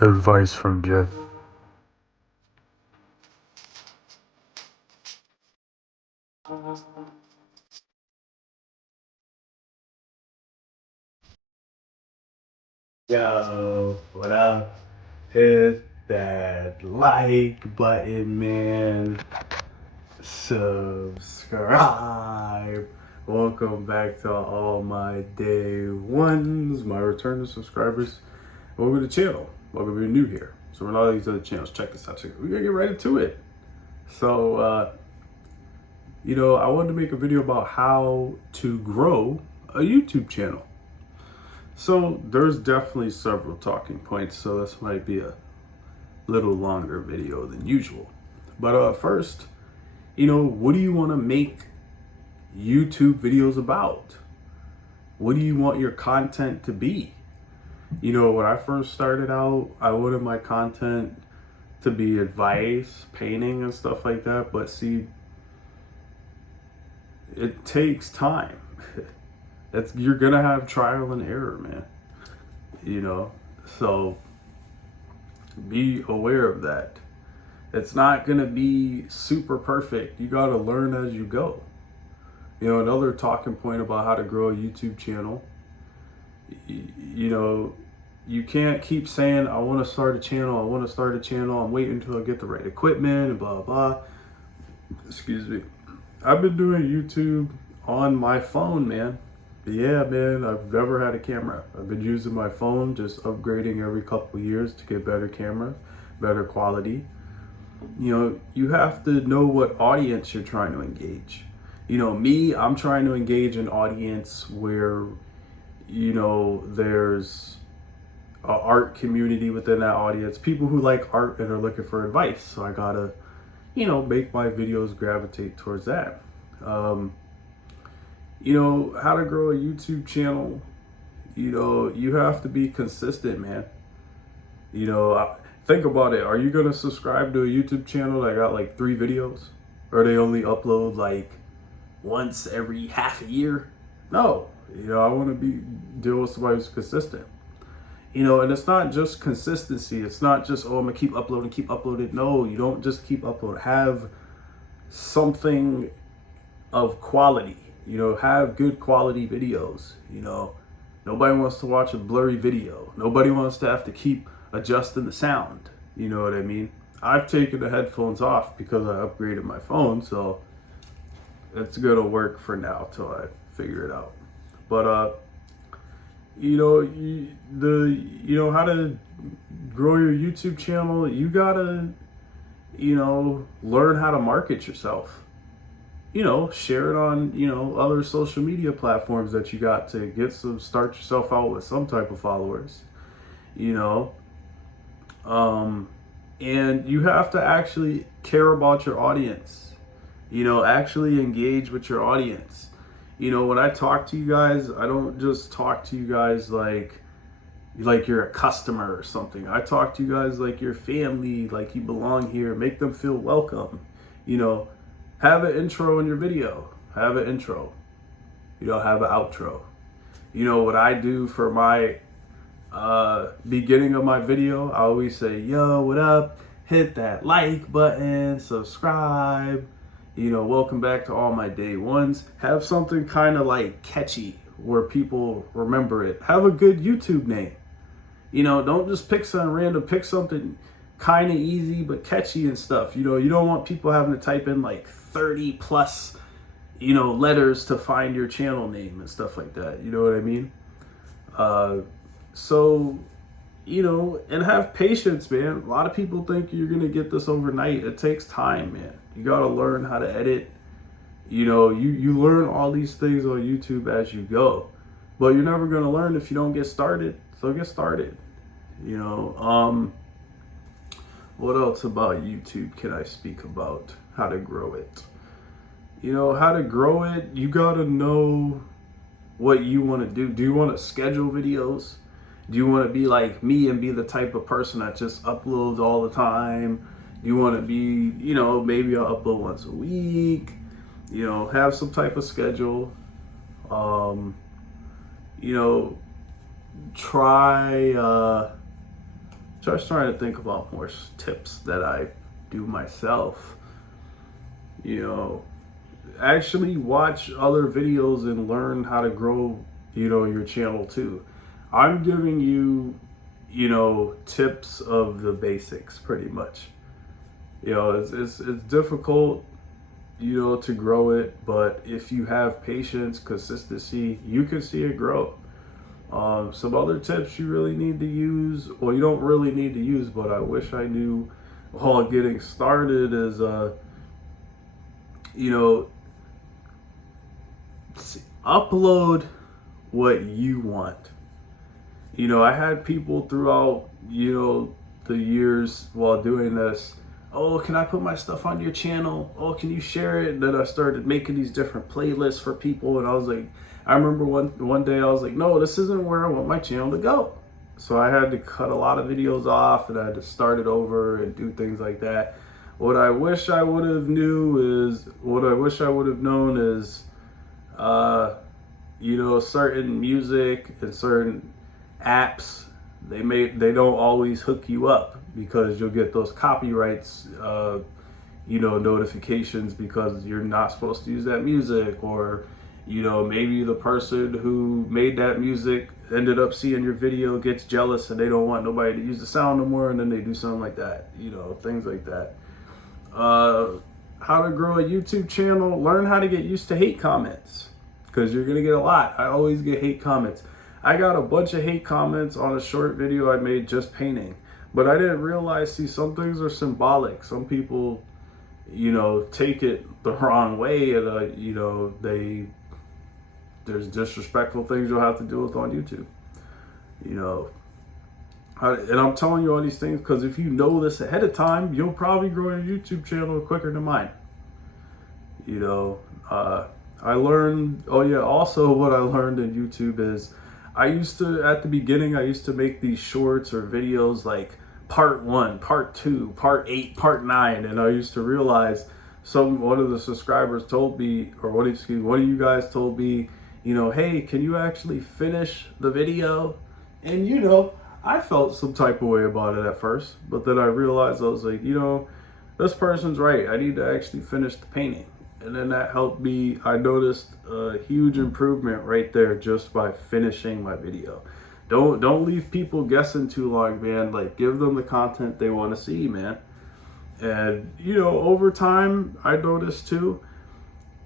Advice from Jeff. Yo, what up? Hit that like button, man. Subscribe. Welcome back to all my day ones, my return to subscribers. Welcome to the channel. Welcome if you're new here. So we're on all these other channels. Check this out. We're gonna get right into it. So, I wanted to make a video about how to grow a YouTube channel. So there's definitely several talking points, so this might be a little longer video than usual. But first, what do you want to make YouTube videos about? What do you want your content to be? When I first started out, I wanted my content to be advice, painting, and stuff like that. But see, it takes time. You're gonna have trial and error, man. So be aware of that. It's not gonna be super perfect. You gotta learn as you go. Another talking point about how to grow a YouTube channel. You can't keep saying, I want to start a channel, I'm waiting until I get the right equipment and blah blah. Excuse me. I've been doing YouTube on my phone, man. Yeah, man, I've never had a camera. I've been using my phone, just upgrading every couple of years to get better camera, better quality. You have to know what audience you're trying to engage. Me, I'm trying to engage an audience where, there's an art community within that audience, people who like art and are looking for advice. So I gotta, make my videos gravitate towards that. How to grow a YouTube channel, you have to be consistent, man. Think about it. Are you going to subscribe to a YouTube channel that got like 3 videos? Or they only upload like once every half a year? No. I want to deal with somebody who's consistent. And it's not just consistency. It's not just, I'm going to keep uploading. No, you don't just keep uploading. Have something of quality. Have good quality videos. Nobody wants to watch a blurry video. Nobody wants to have to keep adjusting the sound. You know what I mean? I've taken the headphones off because I upgraded my phone, so it's gonna work for now till I figure it out. But how to grow your YouTube channel, you gotta learn how to market yourself. Share it on, other social media platforms that you got to start yourself out with some type of followers, you know. And you have to actually care about your audience, actually engage with your audience. When I talk to you guys, I don't just talk to you guys like you're a customer or something. I talk to you guys like you're family, like you belong here, make them feel welcome, have an intro in your video. Have an intro. Have an outro. What I do for my beginning of my video, I always say, yo, what up? Hit that like button, subscribe. Welcome back to all my day ones. Have something kind of like catchy where people remember it. Have a good YouTube name. Don't just pick something random. Pick something kind of easy but catchy and stuff. You don't want people having to type in like 30 plus, letters to find your channel name and stuff like that. You know what I mean? So, and have patience, man. A lot of people think you're going to get this overnight. It takes time, man. You got to learn how to edit. You learn all these things on YouTube as you go, but you're never going to learn if you don't get started. So get started. What else about YouTube can I speak about? How to grow it. How to grow it, you gotta know what you want to do. Do you want to schedule videos? Do you want to be like me and be the type of person that just uploads all the time? Do you want to be, maybe I'll upload once a week? Have some type of schedule. Try Just trying to think about more tips that I do myself. You know, actually watch other videos and learn how to grow, your channel too. I'm giving you, tips of the basics pretty much. It's difficult, to grow it, but if you have patience, consistency, you can see it grow. Some other tips you really need to use, or you don't really need to use, but I wish I knew while getting started is, upload what you want. I had people throughout, the years while doing this, oh, can I put my stuff on your channel? Oh, can you share it? And then I started making these different playlists for people, and I was like, I remember one day I was like, no, this isn't where I want my channel to go. So I had to cut a lot of videos off, and I had to start it over and do things like that. What I wish I would have known is, certain music and certain apps, they don't always hook you up, because you'll get those copyrights, notifications because you're not supposed to use that music, or, maybe the person who made that music ended up seeing your video, gets jealous, and they don't want nobody to use the sound no more, and then they do something like that, things like that. How to grow a YouTube channel: learn how to get used to hate comments, because you're gonna get a lot. I always get hate comments. I got a bunch of hate comments on a short video I made just painting, but I didn't realize, some things are symbolic. Some people, take it the wrong way, and there's disrespectful things you'll have to deal with on YouTube. And I'm telling you all these things because if you know this ahead of time, you'll probably grow your YouTube channel quicker than mine. I learned, also what I learned in YouTube is, at the beginning, I used to make these shorts or videos like part 1, part 2, part 8, part 9. And I used to realize one of the subscribers told me, or one of you guys told me, hey, can you actually finish the video? And, I felt some type of way about it at first, but then I realized, I was like, this person's right. I need to actually finish the painting. And then that helped me. I noticed a huge improvement right there just by finishing my video. Don't leave people guessing too long, man. Like, give them the content they want to see, man. And, over time, I noticed too,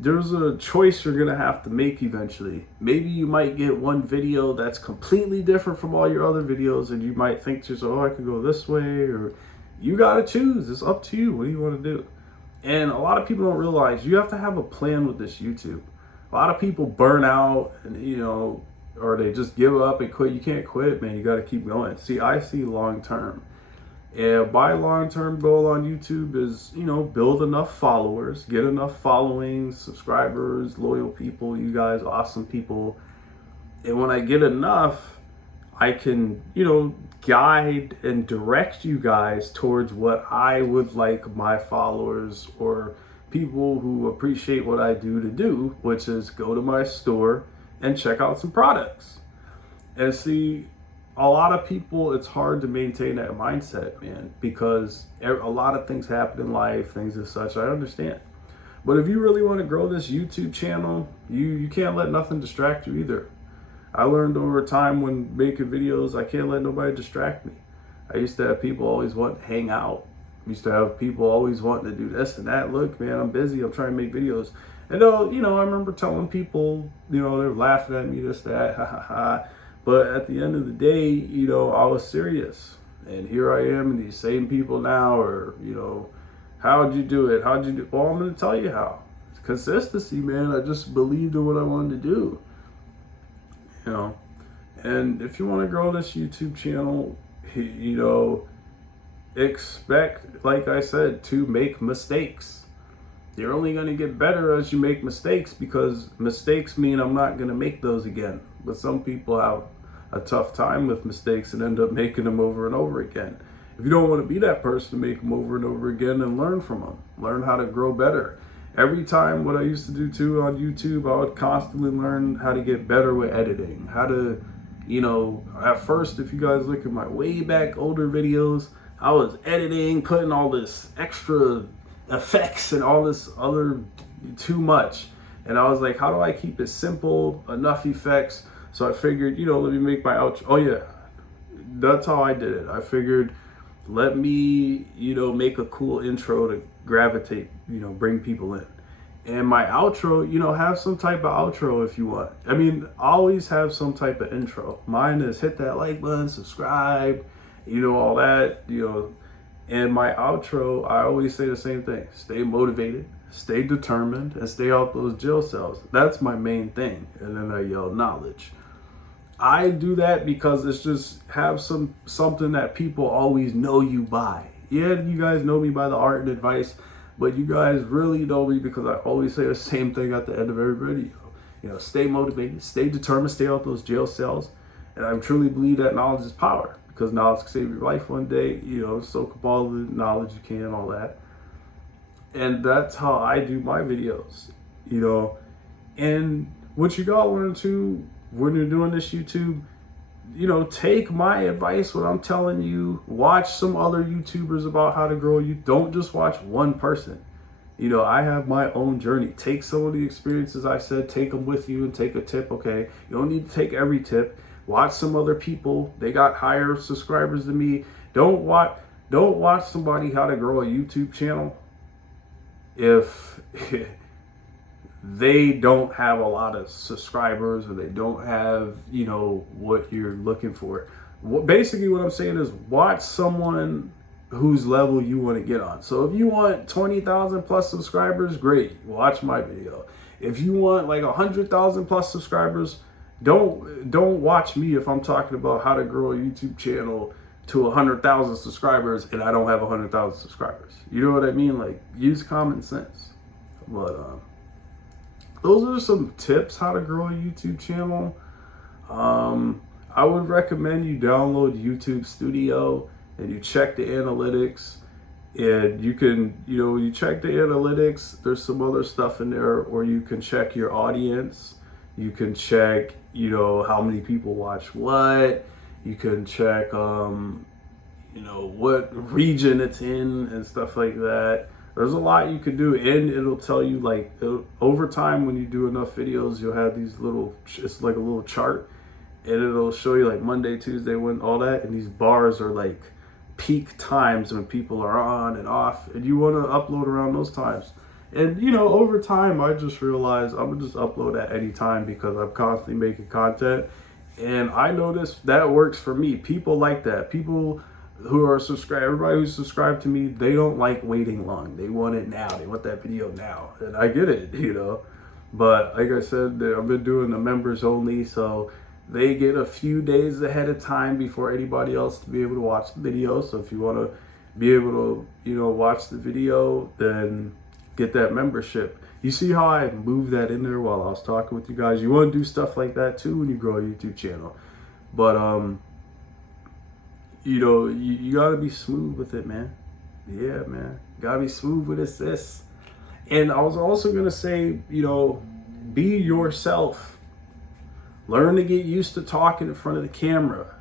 there's a choice you're going to have to make eventually. Maybe you might get one video that's completely different from all your other videos, and you might think to yourself, oh, I could go this way, or you got to choose. It's up to you. What do you want to do? And a lot of people don't realize you have to have a plan with this YouTube. A lot of people burn out and, or they just give up and quit. You can't quit, man. You got to keep going. See, I see long term. And my long-term goal on YouTube is, build enough followers, get enough followings, subscribers, loyal people, you guys, awesome people. And when I get enough, I can, guide and direct you guys towards what I would like my followers or people who appreciate what I do, which is go to my store and check out some products. And see, a lot of people, it's hard to maintain that mindset, man, because a lot of things happen in life, things as such. I understand. But if you really want to grow this YouTube channel, you can't let nothing distract you either. I learned over time when making videos, I can't let nobody distract me. I used to have people always want to hang out. I used to have people always wanting to do this and that. Look, man, I'm busy. I'm trying to make videos. And, I remember telling people, they're laughing at me, this, that, ha, ha, ha. But at the end of the day, I was serious. And here I am, and these same people now are, how'd you do it? How'd you do it? Well, I'm going to tell you how. It's consistency, man. I just believed in what I wanted to do. And if you want to grow this YouTube channel, expect, like I said, to make mistakes. You're only going to get better as you make mistakes, because mistakes mean I'm not going to make those again. But some people have a tough time with mistakes and end up making them over and over again. If you don't want to be that person to make them over and over again, then learn from them. Learn how to grow better. Every time, what I used to do too on YouTube, I would constantly learn how to get better with editing, how to, You know, at first, if you guys look at my way back older videos, I was editing, putting all this extra effects and all this other too much. And I was like, how do I keep it simple, enough effects? So I figured, you know, let me make my outro. Oh yeah, that's how I did it. I figured, let me, you know, make a cool intro to gravitate, you know, bring people in. And my outro, you know, have some type of outro if you want. I mean, always have some type of intro. Mine is hit that like button, subscribe, you know, all that, you know. And my outro, I always say the same thing. Stay motivated, stay determined, and stay out those jail cells. That's my main thing. And then I yell knowledge. I do that because it's just have something that people always know you by. Yeah, you guys know me by the art and advice, but you guys really know me because I always say the same thing at the end of every video. You know, stay motivated, stay determined, stay out those jail cells. And I truly believe that knowledge is power, because knowledge can save your life one day. You know, soak up all the knowledge you can, all that. And that's how I do my videos, you know. And what you gotta learn too, when you're doing this YouTube, you know, take my advice, what I'm telling you, watch some other YouTubers about how to grow. You don't just watch one person. You know, I have my own journey. Take some of the experiences I said, take them with you and take a tip, okay? You don't need to take every tip. Watch some other people. They got higher subscribers than me. Don't watch somebody how to grow a YouTube channel if they don't have a lot of subscribers or they don't have, you know, what you're looking for. Basically what I'm saying is watch someone whose level you want to get on. So if you want 20,000 plus subscribers, great, watch my video. If you want like 100,000 plus subscribers, don't watch me if I'm talking about how to grow a YouTube channel to 100,000 subscribers and I don't have 100,000 subscribers. You know what I mean? Like, use common sense. But those are some tips how to grow a YouTube channel. I would recommend you download YouTube Studio and you check the analytics. And you can, you know, you check the analytics, there's some other stuff in there, or you can check your audience. You can check, you know, how many people watch what. You can check, you know, what region it's in and stuff like that. There's a lot you can do, and it'll tell you, like, over time when you do enough videos, you'll have these little, it's like a little chart, and it'll show you like Monday, Tuesday, when all that, and these bars are like peak times when people are on and off, and you want to upload around those times. And, you know, over time, I just realized I'm gonna just upload at any time because I'm constantly making content, and I noticed that works for me. People like that. People who are subscribed, everybody who's subscribed to me, they don't like waiting long. They want it now. They want that video now. And I get it, you know. But like I said, I've been doing the members only, so they get a few days ahead of time before anybody else to be able to watch the video. So if you want to be able to, you know, watch the video, then get that membership. You see how I moved that in there while I was talking with you guys? You want to do stuff like that too when you grow a YouTube channel. But you know, you gotta be smooth with it, man. Yeah, man. Gotta be smooth with this. And I was also gonna say, you know, be yourself. Learn to get used to talking in front of the camera.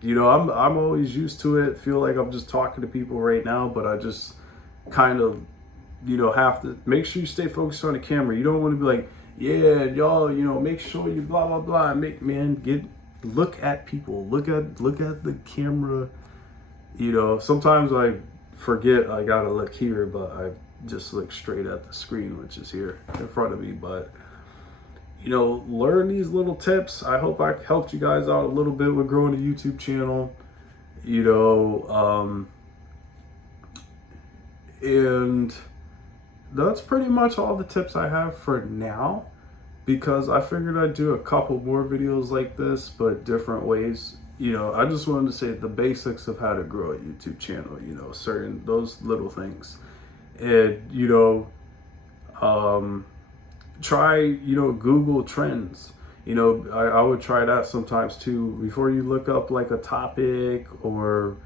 You know, I'm always used to it. Feel like I'm just talking to people right now, but I just kind of, you know, have to make sure you stay focused on the camera. You don't want to be like, yeah, y'all, you know, make sure you blah blah blah. Look at people. Look at the camera. You know, sometimes I forget I gotta look here, but I just look straight at the screen, which is here in front of me. But, you know, learn these little tips. I hope I helped you guys out a little bit with growing a YouTube channel. You know, and that's pretty much all the tips I have for now, because I figured I'd do a couple more videos like this, but different ways. You know, I just wanted to say the basics of how to grow a YouTube channel, you know, those little things. And, you know, try, you know, Google Trends. You know, I would try that sometimes too. Before you look up like a topic or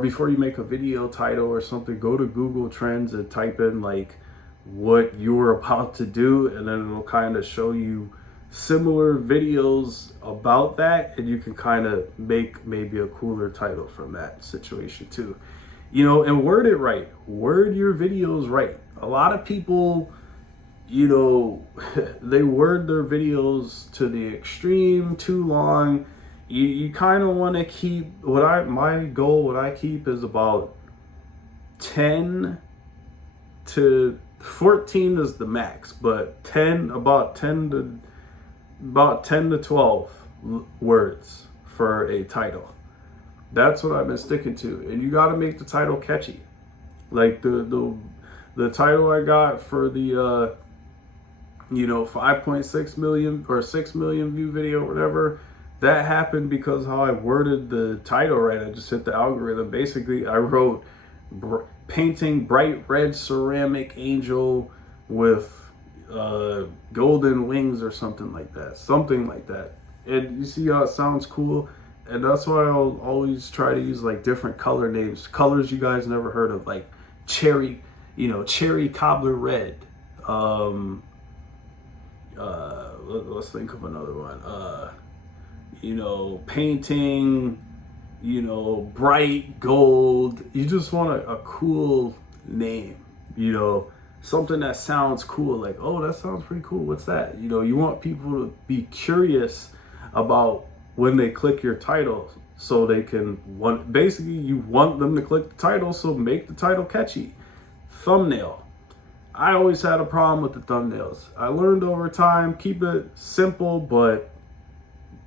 before you make a video title or something, go to Google Trends and type in like what you're about to do, and then it'll kind of show you similar videos about that, and you can kind of make maybe a cooler title from that situation too. You know, and word it right. Word your videos right. A lot of people, you know, they word their videos to the extreme, too long. You kind of want to keep my goal, what I keep is about 10 to 14 is the max, but about 10 to 12 words for a title. That's what I've been sticking to. And you got to make the title catchy. Like the title I got for the 5.6 million or 6 million view video, whatever, that happened because how I worded the title right. I just hit the algorithm. Basically, I wrote painting bright red ceramic angel with golden wings or something like that. And you see how it sounds cool. And that's why I'll always try to use like different color names, colors you guys never heard of, like cherry cobbler red. Let's think of another one. Painting, bright gold. You just want a cool name, something that sounds cool. Like, oh, that sounds pretty cool. What's that? You want people to be curious about when they click your title, so they can basically you want them to click the title, so make the title catchy. Thumbnail. I always had a problem with the thumbnails. I learned over time, keep it simple, but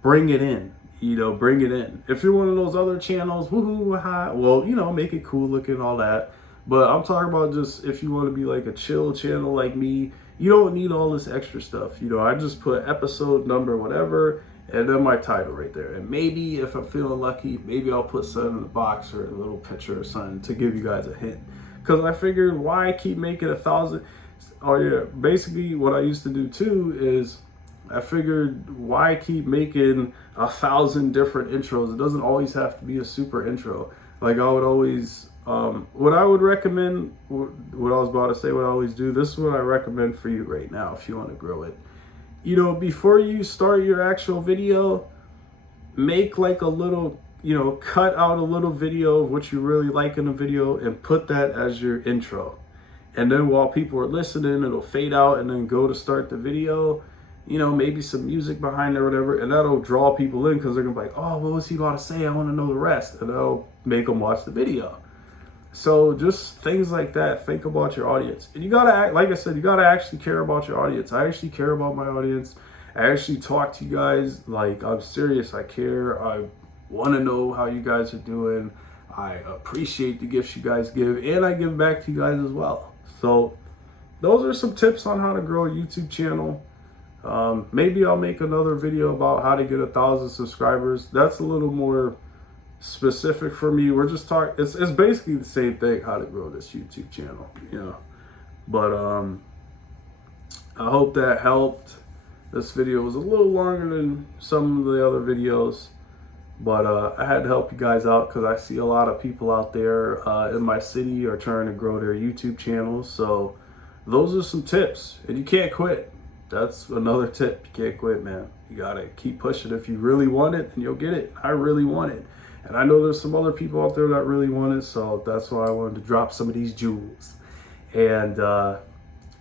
bring it in. Bring it in. If you're one of those other channels, woohoo, ha, well, make it cool looking, all that. But I'm talking about just if you want to be like a chill channel like me, you don't need all this extra stuff. I just put episode number, whatever, and then my title right there. And maybe if I'm feeling lucky, maybe I'll put something in the box or a little picture or something to give you guys a hint. Because I figured, why keep making 1,000? Oh yeah, basically what I used to do too is I figured, why keep making 1,000 different intros? It doesn't always have to be a super intro. Like I would always, what I would recommend, what I was about to say, what I always do, this is what I recommend for you right now if you want to grow it. Before you start your actual video, make like a little, cut out a little video of what you really like in the video and put that as your intro. And then while people are listening, it'll fade out and then go to start the video, maybe some music behind it or whatever. And that'll draw people in because they're going to be like, oh, what was he about to say? I want to know the rest. And that'll make them watch the video. So just things like that. Think about your audience. And you got to act, like I said, you got to actually care about your audience. I actually care about my audience. I actually talk to you guys. Like, I'm serious. I care. I want to know how you guys are doing. I appreciate the gifts you guys give, and I give back to you guys as well. So those are some tips on how to grow a YouTube channel. Maybe I'll make another video about how to get 1,000 subscribers. That's a little more specific for me. We're just talking, it's basically the same thing, how to grow this YouTube channel, But I hope that helped. This video was a little longer than some of the other videos, but I had to help you guys out because I see a lot of people out there in my city are trying to grow their YouTube channels. So those are some tips, and you can't quit. That's another tip. You can't quit, man. You gotta keep pushing. If you really want it, then you'll get it. I really want it, and I know there's some other people out there that really want it. So that's why I wanted to drop some of these jewels, and I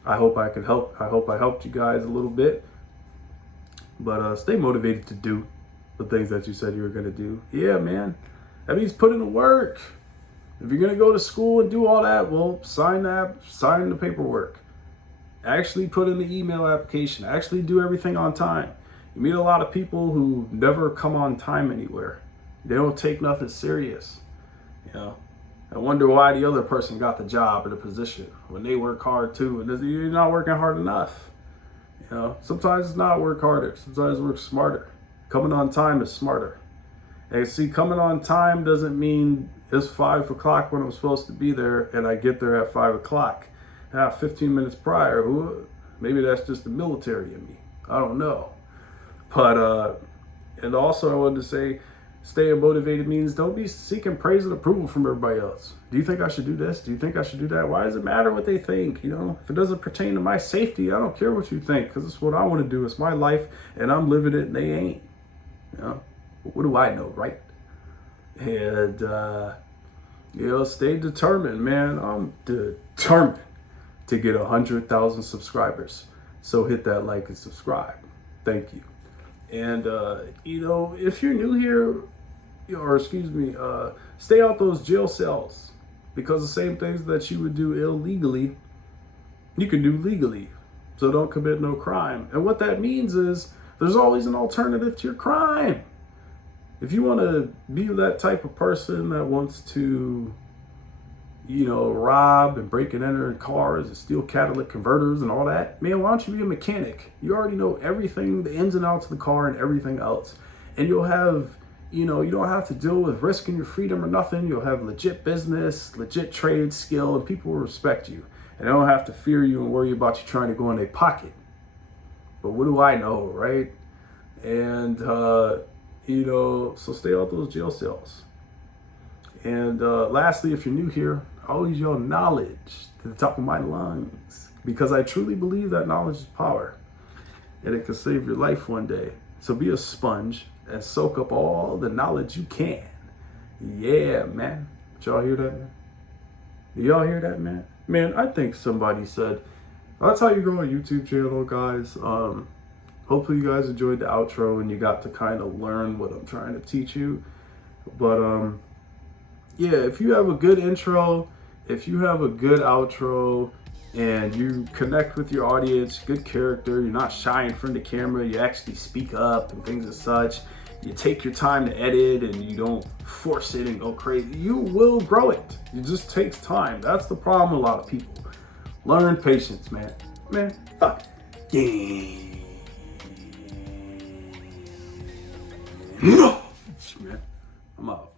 hope I can help. I hope I helped you guys a little bit. But stay motivated to do the things that you said you were gonna do. Yeah, man. That means put in the work. If you're gonna go to school and do all that, well, sign the paperwork. Actually put in the email application. Actually do everything on time. You meet a lot of people who never come on time anywhere. They don't take nothing serious. I wonder why the other person got the job or the position when they work hard too, and you're not working hard enough. Sometimes it's not work harder. Sometimes work smarter. Coming on time is smarter. And see, coming on time doesn't mean it's 5 o'clock when I'm supposed to be there and I get there at 5 o'clock. 15 minutes prior. Maybe that's just the military in me. I don't know. But, and also I wanted to say, Staying motivated means don't be seeking praise and approval from everybody else. Do you think I should do this? Do you think I should do that? Why does it matter what they think? You know, if it doesn't pertain to my safety, I don't care what you think, because it's what I want to do. It's my life and I'm living it and they ain't. You know, what do I know, right? And, you know, stay determined, man. I'm determined to get 100,000 subscribers. So hit that like and subscribe. Thank you. And, you know, if you're new here, or excuse me, stay out those jail cells, because the same things that you would do illegally, you can do legally. So don't commit no crime. And what that means is there's always an alternative to your crime. If you want to be that type of person that wants to, you know, rob and break and enter in cars and steal catalytic converters and all that, man, why don't you be a mechanic? You already know everything, the ins and outs of the car and everything else. And you'll have, you know, you don't have to deal with risking your freedom or nothing. You'll have legit business, legit trade skill, and people will respect you. And they don't have to fear you and worry about you trying to go in their pocket. But what do I know, right? And, you know, so stay out those jail cells. And lastly, if you're new here, I always yell knowledge to the top of my lungs, because I truly believe that knowledge is power and it can save your life one day. So be a sponge and soak up all the knowledge you can. Yeah, man. Did y'all hear that, man? Do y'all hear that, man? Man, I think somebody said, that's how you grow a YouTube channel, guys. Hopefully you guys enjoyed the outro and you got to kind of learn what I'm trying to teach you. But yeah, if you have a good intro, if you have a good outro, and you connect with your audience, good character, you're not shy in front of the camera, you actually speak up and things as such, you take your time to edit and you don't force it and go crazy, you will grow it. It just takes time. That's the problem with a lot of people. Learn patience, man. Man, fuck. Yeah. Man, I'm out.